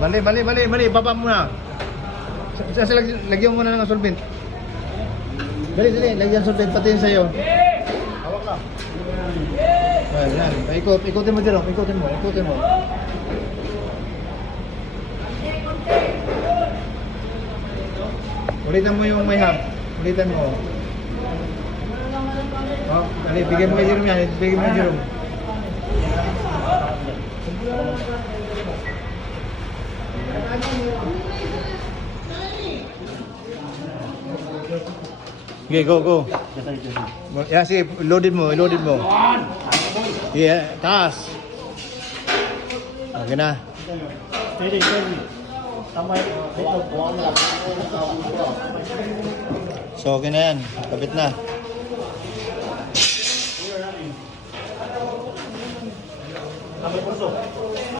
Mali. Baba mo na. Lagyan mo na ng solvent. Dali. Lagyan solvent pati yun sa'yo. Hawak lang. Yan. Ikutin mo dito. Ikutin mo. Ulitan mo yung may ham. Ulitan mo. Oh, dali. Bigyan mo kay Jerome yan. Bigyan mo kay Jerome. Okay, go. Yeah, sige, loaded mo. Yeah, taas. Okay na. Steady. Tamay dito buwang lang. So, okay na yan. Kapit na. Tamay puso.